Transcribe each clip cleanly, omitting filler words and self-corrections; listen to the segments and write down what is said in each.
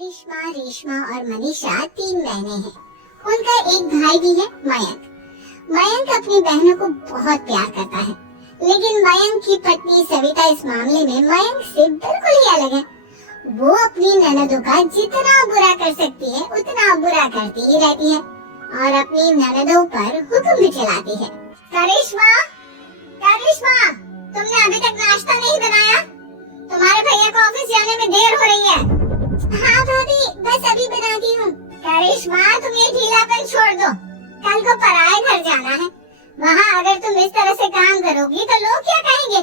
करिश्मा, रेशमा और मनीषा 3 बहनें हैं। उनका एक भाई भी है, मयंक। मयंक अपनी बहनों को बहुत प्यार करता है, लेकिन मयंक की पत्नी सविता इस मामले में मयंक से बिल्कुल ही अलग है। वो अपनी ननदों का जितना बुरा कर सकती है उतना बुरा करती ही रहती है और अपनी ननदों पर हुक्म भी चलाती है। करिश्मा, करिश्मा, तुमने अभी तक नाश्ता नहीं बनाया? तुम्हारे भैया को ऑफिस जाने में देर हो रही है। हाँ भाभी, बस अभी बनाती हूँ। करिश्मा, तुम ये ढीलापन छोड़ दो। कल को पराए घर जाना है। वहाँ अगर तुम इस तरह से काम करोगी तो लोग क्या कहेंगे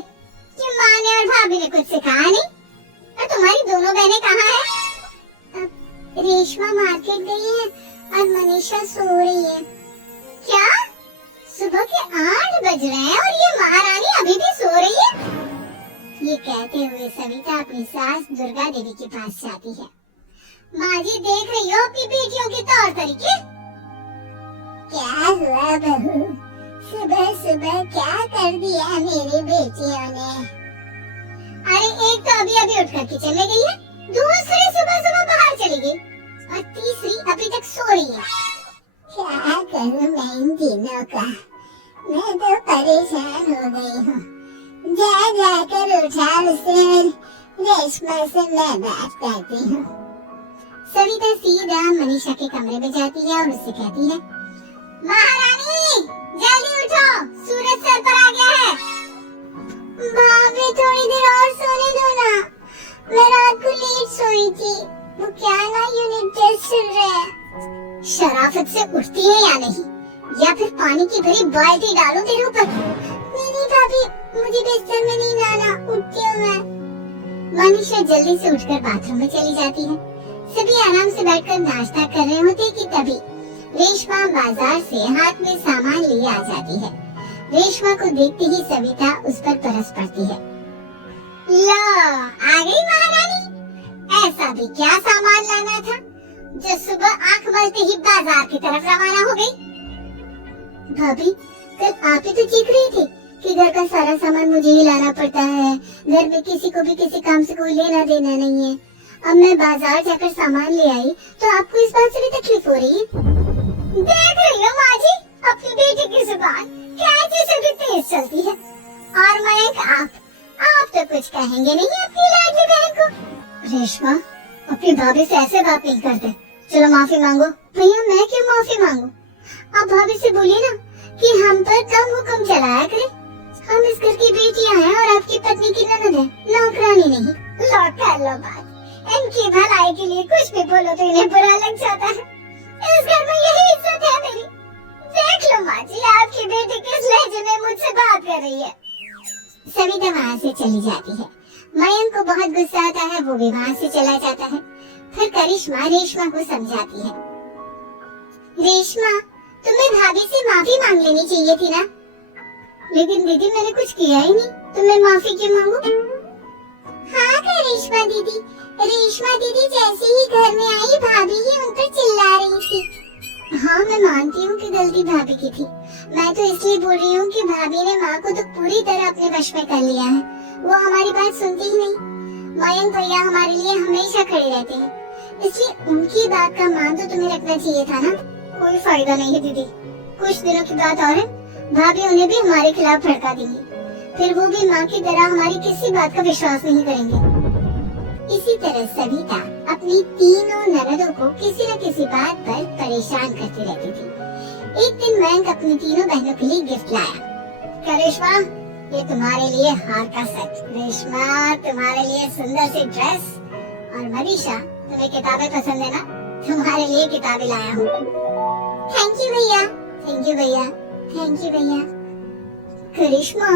कि माँ ने और भाभी ने कुछ सिखाया नहीं। और तुम्हारी दोनों बहनें कहाँ हैं? रेशमा मार्केट गई है और मनीषा सो रही है। क्या? सुबह के 8 बज रहे हैं और ये महारानी अभी भी सो रही है? ये कहते हुए सविता अपनी सास दुर्गा देवी के पास जाती है। माँ जी, देख रही हो अपनी बेटियों के तौर तरीके? क्या हुआ बहू? सुबह सुबह क्या कर दिया मेरी बेटियों ने? अरे एक तो अभी अभी उठकर किचन में गई है, दूसरी सुबह सुबह बाहर चली गई और तीसरी अभी तक सो रही है। क्या करूं मैं इन तीनों का? मैं तो परेशान हो गई हूँ। जा जाकर उठा उसे, रेशमा से मैं बात करती हूँ। सविता सीधा मनीषा के कमरे में जाती है और उससे कहती है, महारानी जल्दी उठो, सूरज सर पर आ गया है। भाभी थोड़ी देर और सोने दो ना, मैं रात को लेट सोई थी। वो क्या ना यूनिट टेस्ट चल रहे हैं। शराफत से उठती है या नहीं, या फिर पानी की भरी बाल्टी डालो तेरे ऊपर। नहीं भाभी, मुझे बिस्तर में नहीं जाना, उठती हूँ मैं। मनीषा जल्दी से उठकर बाथरूम में चली जाती है। सभी आराम से बैठकर नाश्ता कर रहे होते कि तभी रेशमा बाजार से हाथ में सामान लिए आ जाती है। रेशमा को देखते ही सविता उस पर तरस पड़ती है। लो, आ गई महारानी। ऐसा भी क्या सामान लाना था जो सुबह आंख मलते ही बाजार की तरफ रवाना हो गई? भाभी, कल आप ही तो चीख रही थी कि घर का सारा सामान मुझे ही लाना पड़ता है, घर में किसी को भी किसी काम से कोई लेना देना नहीं है। अब मैं बाजार जाकर सामान ले आई तो आपको इस बात से भी तकलीफ हो रही है? देख रही हो माँ जी, अपनी बेटी की जुबान कैंची से भी तेज चलती है। और मयंक, आप तो कुछ कहेंगे नहीं अपनी लाडली बहन को। रेशमा, अपनी भाभी से ऐसे बात नहीं करते। चलो माफी मांगो। भैया, मैं क्यों माफी मांगू? आप भाभी से बोलिए ना कि हम पर कम हुक्म चलाया करे। हम इस घर की बेटियां हैं और आपकी पत्नी की ननद है, नौकरानी नहीं। लो कर लो बात। इनकी भलाई के लिए कुछ भी बोलो तो इन्हें बुरा लग जाता है। इस घर में यही इज्जत है मेरी। देख लो माँ जी, आपकी बेटी किस लहजे में मुझसे बात कर रही है। सविता वहाँ से चली जाती है। मयंक को बहुत गुस्सा आता है, वो भी वहाँ से चला जाता है। फिर करिश्मा रेशमा को समझाती है। रेशमा, तुम्हें भाभी से माफी मांग लेनी चाहिए थी ना। लेकिन दीदी, मैंने कुछ किया ही नहीं, तो मैं माफी क्यों मांगू? हाँ करिश्मा दीदी, रेशमा दीदी जैसे ही घर में आई भाभी ही उन पर चिल्ला रही थी। हाँ, मैं मानती हूँ कि गलती भाभी की थी। मैं तो इसलिए बोल रही हूँ कि भाभी ने माँ को तो पूरी तरह अपने वश में कर लिया है। वो हमारी बात सुनती ही नहीं। मयंक भैया हमारे लिए हमेशा खड़े रहते हैं, इसलिए उनकी बात का मान तो तुम्हें रखना चाहिए था ना। कोई फायदा नहीं है दीदी, कुछ दिनों की बात और है, भाभी उन्हें भी हमारे खिलाफ भड़का देंगी। फिर वो भी माँ की तरह हमारी किसी बात का विश्वास नहीं करेंगे। इसी तरह सविता अपनी तीनों ननदों को किसी न किसी बात पर परेशान करती रहती थी। एक दिन मयंक अपनी तीनों बहनों के लिए गिफ्ट लाया। करिश्मा, ये तुम्हारे लिए हार का सेट। रेशमा, तुम्हारे लिए सुंदर सी ड्रेस। और मनीषा, तुम्हें किताबें पसंद है ना, तुम्हारे लिए किताबें लाया हूँ। थैंक यू भैया। थैंक यू भैया। थैंक यू भैया। करिश्मा,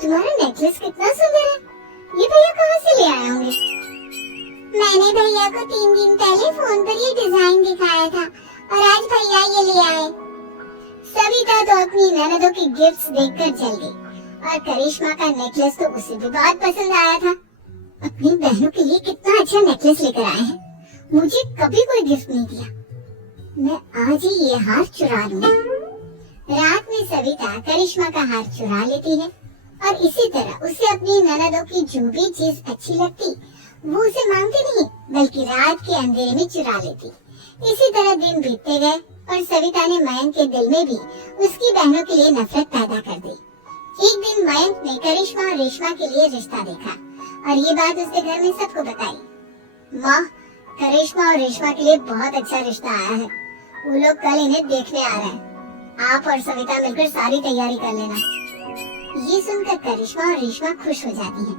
तुम्हारा नेकलेस कितना सुंदर है। ये भैया कहाँ से ले आए होंगे? मैंने भैया को 3 दिन पहले फोन पर ये डिजाइन दिखाया था और आज भैया ये ले आए। सविता तो अपनी ननदों की गिफ्ट्स देखकर चल गई और करिश्मा का नेकलेस तो उसे भी बहुत पसंद आया था। अपनी बहनों के लिए कितना अच्छा नेकलेस लेकर आए हैं, मुझे कभी कोई गिफ्ट नहीं दिया। मैं आज ही ये हार चुरा लूंगी। रात में सविता करिश्मा का हार चुरा लेती है और इसी तरह उसे अपनी ननदों की जो भी चीज अच्छी लगती वो उसे मांगती नहीं बल्कि रात के अंधेरे में चुरा लेती। इसी तरह दिन बीतते गए और सविता ने मयंक के दिल में भी उसकी बहनों के लिए नफरत पैदा कर दी। एक दिन मयंक ने करिश्मा और रेशमा के लिए रिश्ता देखा और ये बात उसके घर में सबको बताई। माँ, करिश्मा और रेशमा के लिए बहुत अच्छा रिश्ता आया है। वो लोग कल इन्हें देखने आ रहे हैं। आप और सविता मिलकर सारी तैयारी कर लेना। ये सुनकर करिश्मा और रेशमा खुश हो जाती हैं,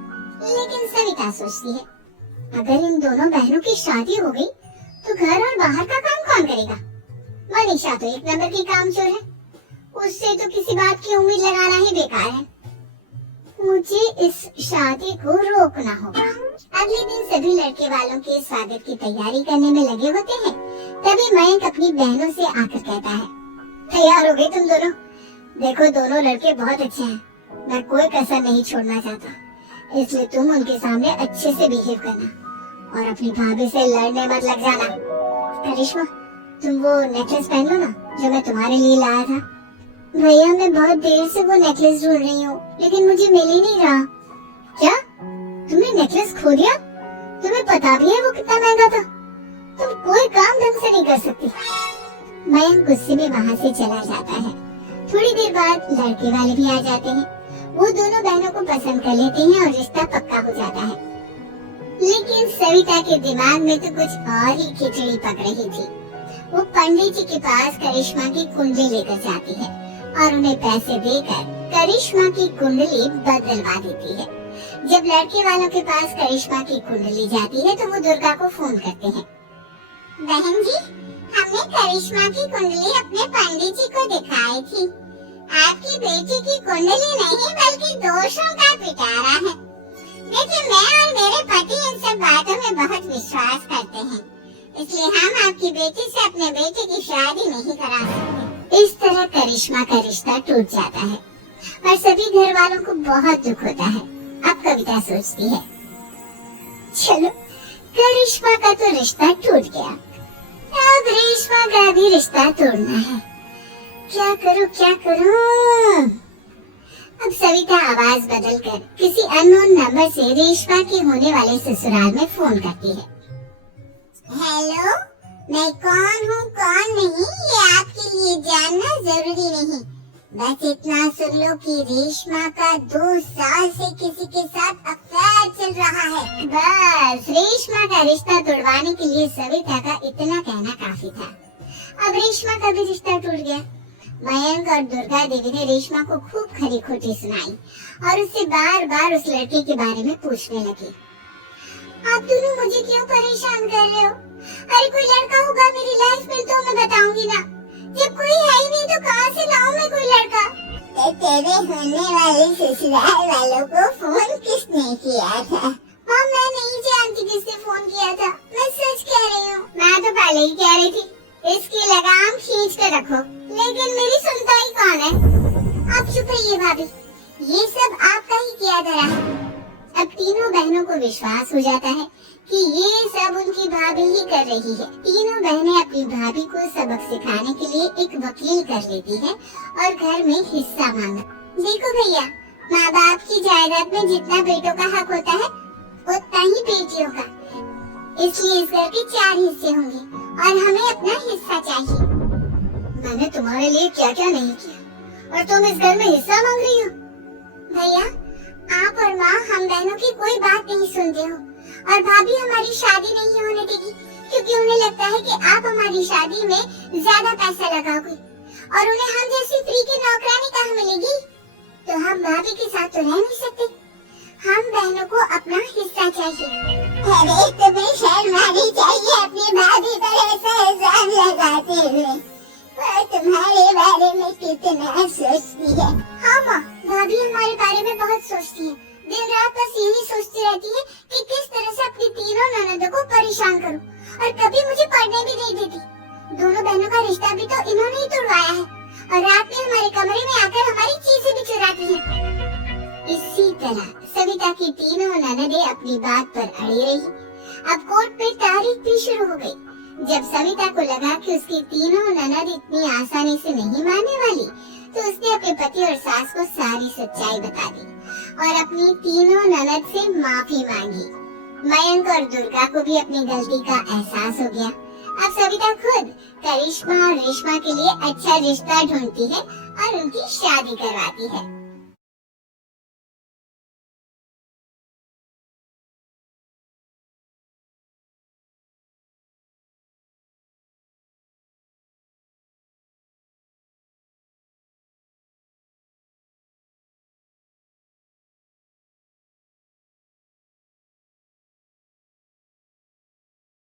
लेकिन सविता सोचती है, अगर इन दोनों बहनों की शादी हो गई तो घर और बाहर का काम कौन करेगा? मनीषा तो एक नंबर की कामचोर है, उससे तो किसी बात की उम्मीद लगाना ही बेकार है। मुझे इस शादी को रोकना होगा। अगले दिन सभी लड़के वालों के स्वागत की तैयारी करने में लगे होते हैं। तभी मयंक अपनी बहनों से आकर कहता है, तैयार हो गई तुम दोनों? देखो, दोनों लड़के बहुत अच्छे हैं, मैं कोई कसर नहीं छोड़ना चाहता, इसलिए तुम उनके सामने अच्छे से बिहेव करना और अपनी भाभी से लड़ने मत लग जाना। करिश्मा, तुम वो नेकलेस पहन लो ना जो मैं तुम्हारे लिए लाया था। भैया, मैं बहुत देर से वो नेकलेस ढूंढ रही हूँ, लेकिन मुझे मिल ही नहीं रहा। क्या तुमने नेकलेस खो दिया? तुम्हें पता भी है वो कितना महंगा था? तुम कोई काम ढंग से नहीं कर सकती। मयंक गुस्से में वहाँ से चला जाता है। थोड़ी देर बाद लड़के वाले भी आ जाते हैं। वो दोनों बहनों को पसंद कर लेते हैं और रिश्ता पक्का हो जाता है। लेकिन सविता के दिमाग में तो कुछ और ही खिचड़ी पक रही थी। वो पंडित जी के पास करिश्मा की कुंडली लेकर जाती है और उन्हें पैसे देकर करिश्मा की कुंडली बदलवा देती है। जब लड़के वालों के पास करिश्मा की कुंडली जाती है तो वो दुर्गा को फोन करते हैं। बहन जी, हमने करिश्मा की कुंडली अपने पंडित जी को दिखाई थी। आपकी बेटी की कुंडली नहीं बल्कि दोषों का पिटारा है। देखिए, मैं और मेरे पति इन सब बातों में बहुत विश्वास करते हैं, इसलिए हम आपकी बेटी से अपने बेटे की शादी नहीं करा सकते। इस तरह करिश्मा का रिश्ता टूट जाता है और सभी घर वालों को बहुत दुख होता है। अब कविता सोचती है, चलो, करिश्मा का तो रिश्ता टूट गया, अब रेशमा का भी रिश्ता तोड़ना है। क्या करूं? अब सविता आवाज बदलकर किसी अननोन नंबर से रेशमा के होने वाले ससुराल में फोन करती है। हेलो, मैं कौन हूँ कौन नहीं ये आपके लिए जानना जरूरी नहीं, बस इतना सुन लो कि रेशमा का 2 साल से किसी के साथ अफेयर चल रहा है। बस रेशमा का रिश्ता तोड़वाने के लिए सविता का इतना कहना काफी था। अब रेशमा का भी रिश्ता टूट गया। मयंक और दुर्गा देवी ने रेशमा को खूब खरी खोटी सुनाई और उससे बार बार उस लड़के के बारे में पूछने लगी। आप दोनों मुझे क्यों परेशान कर रहे हो? अरे कोई लड़का होगा मेरी लाइफ में तो मैं बताऊंगी ना। जब कोई है ही नहीं तो कहाँ से लाऊं मैं कोई लड़का? तेरे होने वाले ससुराल वालों को फोन किसने किया था? हाँ, मैं नहीं जानती किसने फोन किया था, मैं सच कह रही हूँ। मैं तो पहले ही कह रही थी इसकी लगाम खींच कर रखो, लेकिन मेरी सुनता ही कौन है? आप चुप रहिए भाभी, ये सब आपका ही किया धरा है। अब तीनों बहनों को विश्वास हो जाता है कि ये सब उनकी भाभी ही कर रही है। तीनों बहनें अपनी भाभी को सबक सिखाने के लिए एक वकील कर लेती है और घर में हिस्सा मांगा। देखो भैया, माँ बाप की जायदाद में जितना बेटों का हक होता है उतना ही बेटियों का, इसलिए इस घर के 4 हिस्से होंगे और हमें अपना हिस्सा चाहिए। मैंने तुम्हारे लिए क्या क्या नहीं किया और तुम इस घर में हिस्सा मांग रही हो? भैया, आप और माँ हम बहनों की कोई बात नहीं सुनते हो और भाभी हमारी शादी नहीं होने देगी क्योंकि उन्हें लगता है कि आप हमारी शादी में ज्यादा पैसा लगाओगे और उन्हें हम जैसी फ्री की नौकरानी कहाँ मिलेगी। तो हम भाभी के साथ तो रह नहीं सकते, हम बहनों को अपना हिस्सा चाहिए। अरे तुम्हें शर्म आनी चाहिए अपनी भाभी पर ऐसा इल्जाम लगाते हुए। वो तुम्हारे बारे में कितना सोचती है। हाँ माँ, भाभी हमारे बारे में बहुत सोचती है। दिन रात बस यही सोचती रहती है कि किस तरह से अपनी तीनों ननदों को परेशान करूं और कभी मुझे पढ़ने भी नहीं देती। दोनों बहनों का रिश्ता भी तो इन्होंने ही तोड़वाया है और रात में हमारे कमरे में आकर हमारी चीजें भी चुराती है। इसी तरह सविता की तीनों ननदें अपनी बात पर अड़ी रही। अब कोर्ट में तारीख भी शुरू हो गई। जब सविता को लगा कि उसकी तीनों ननद इतनी आसानी से नहीं मानने वाली, तो उसने अपने पति और सास को सारी सच्चाई बता दी और अपनी तीनों ननद से माफी मांगी। मयंक और दुर्गा को भी अपनी गलती का एहसास हो गया। अब सविता खुद करिश्मा और रेशमा के लिए अच्छा रिश्ता ढूंढती है और उनकी शादी करवाती है।